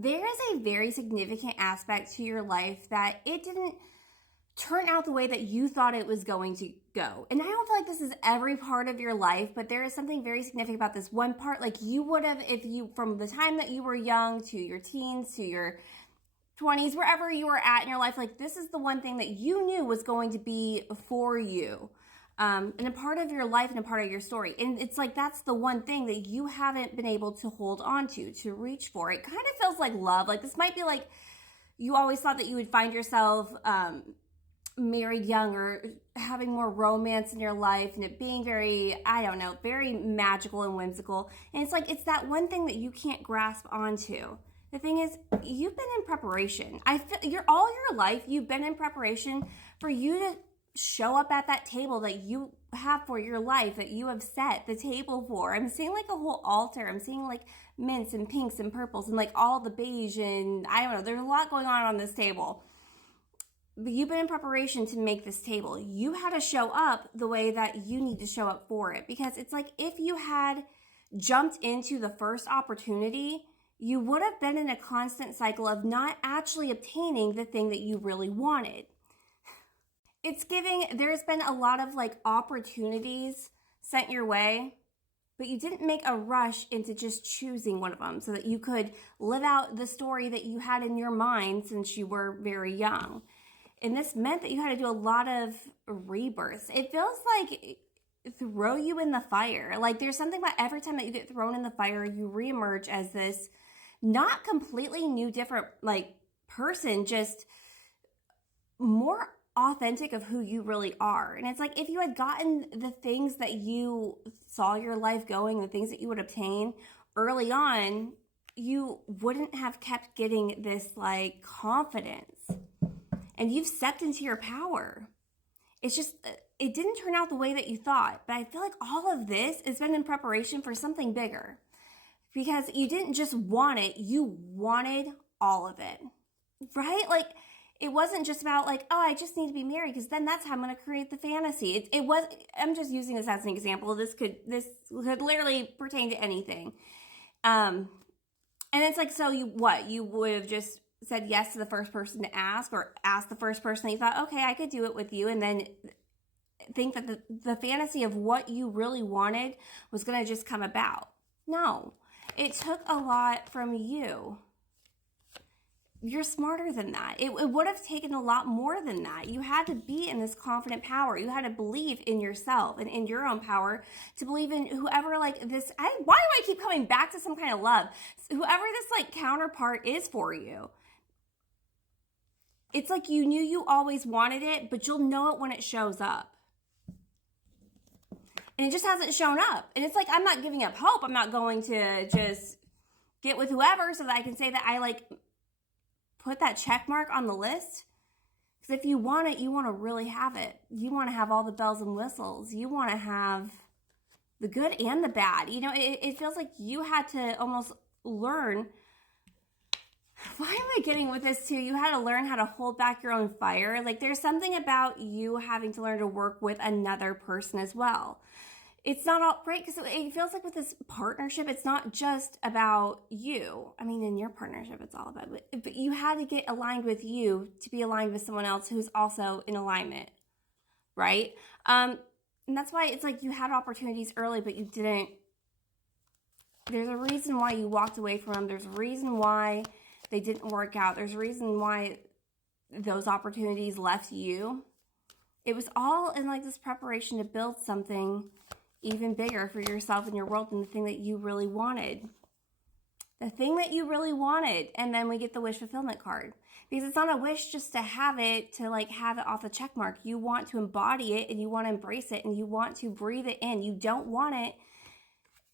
There is a very significant aspect to your life that it didn't turn out the way that you thought it was going to go. And I don't feel like this is every part of your life, but there is something very significant about this one part. Like you would have, if you, from the time that you were young to your teens to your 20s, wherever you were at in your life, like this is the one thing that you knew was going to be for you. And a part of your life and a part of your story. And it's like that's the one thing that you haven't been able to hold on to reach for. It kind of feels like love. Like this might be like you always thought that you would find yourself married young or having more romance in your life and it being very, I don't know, very magical and whimsical. And it's like it's that one thing that you can't grasp onto. The thing is, you've been in preparation. I feel you're all your life you've been in preparation for you to show up at that table that you have for your life, that you have set the table for. I'm seeing like a whole altar. I'm seeing like mints and pinks and purples and like all the beige and I don't know. There's a lot going on this table. But you've been in preparation to make this table. You had to show up the way that you need to show up for it, because it's like if you had jumped into the first opportunity, you would have been in a constant cycle of not actually obtaining the thing that you really wanted. It's giving, there's been a lot of like opportunities sent your way, but you didn't make a rush into just choosing one of them so that you could live out the story that you had in your mind since you were very young. And this meant that you had to do a lot of rebirths. It feels like throw you in the fire. Like there's something about every time that you get thrown in the fire, you reemerge as this not completely new, different like person, just more authentic of who you really are. And it's like if you had gotten the things that you saw your life going, the things that you would obtain early on, you wouldn't have kept getting this like confidence. And you've stepped into your power. It's just, it didn't turn out the way that you thought. But I feel like all of this has been in preparation for something bigger. Because you didn't just want it, you wanted all of it. Right? Like, it wasn't just about like, oh, I just need to be married because then that's how I'm going to create the fantasy. It was, I'm just using this as an example. This could literally pertain to anything. And it's like, so you would have just said yes to the first person to ask, or asked the first person that you thought, okay, I could do it with you, and then think that the fantasy of what you really wanted was going to just come about. No, it took a lot from you. You're smarter than that. It would have taken a lot more than that. You had to be in this confident power. You had to believe in yourself and in your own power, to believe in whoever like this. Why do I keep coming back to some kind of love? Whoever this like counterpart is for you. It's like you knew you always wanted it, but you'll know it when it shows up. And it just hasn't shown up. And it's like, I'm not giving up hope. I'm not going to just get with whoever so that I can say that I like put that check mark on the list. Because if you want it, you want to really have it. You want to have all the bells and whistles. You want to have the good and the bad. You know, it feels like you had to almost learn. Why am I getting with this too? You had to learn how to hold back your own fire. Like there's something about you having to learn to work with another person as well. It's not all right, because it feels like with this partnership, it's not just about you. I mean, in your partnership, it's all about it. But you had to get aligned with you to be aligned with someone else who's also in alignment, right? And that's why it's like you had opportunities early, but you didn't. There's a reason why you walked away from them. There's a reason why they didn't work out. There's a reason why those opportunities left you. It was all in like this preparation to build something even bigger for yourself and your world than the thing that you really wanted. The thing that you really wanted. And then we get the wish fulfillment card. Because it's not a wish just to have it off the check mark. You want to embody it and you want to embrace it and you want to breathe it in. You don't want it.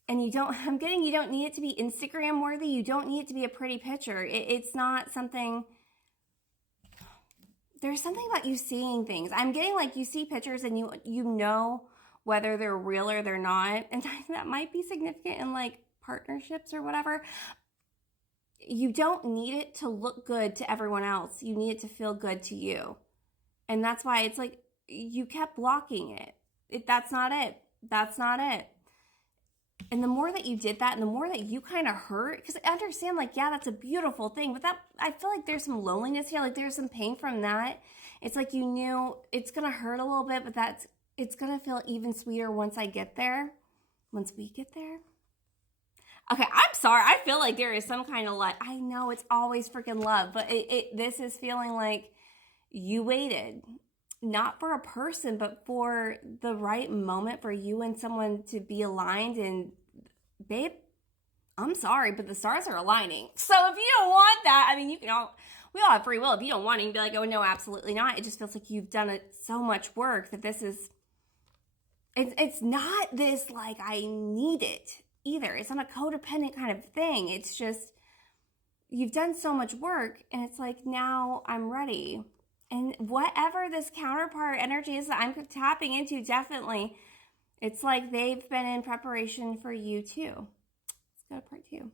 And you don't need it to be Instagram worthy. You don't need it to be a pretty picture. It's not something, there's something about you seeing things. I'm getting like you see pictures and you know whether they're real or they're not. And that might be significant in like partnerships or whatever. You don't need it to look good to everyone else. You need it to feel good to you. And that's why it's like you kept blocking it. That's not it. That's not it. And the more that you did that and the more that you kind of hurt, because I understand, like, yeah, that's a beautiful thing, but that, I feel like there's some loneliness here, like there's some pain from that. It's like you knew it's gonna hurt a little bit, but it's gonna feel even sweeter once I get there, once we get there. Okay, I'm sorry. I feel like there is some kind of like, I know it's always freaking love, but this is feeling like you waited not for a person, but for the right moment for you and someone to be aligned. And babe, I'm sorry, but the stars are aligning. So if you don't want that, I mean, we all have free will. If you don't want it, you can be like, oh no, absolutely not. It just feels like you've done so much work that it's not this like I need it either. It's not a codependent kind of thing. It's just you've done so much work and it's like now I'm ready. And whatever this counterpart energy is that I'm tapping into, definitely, it's like they've been in preparation for you too. Let's go to part 2.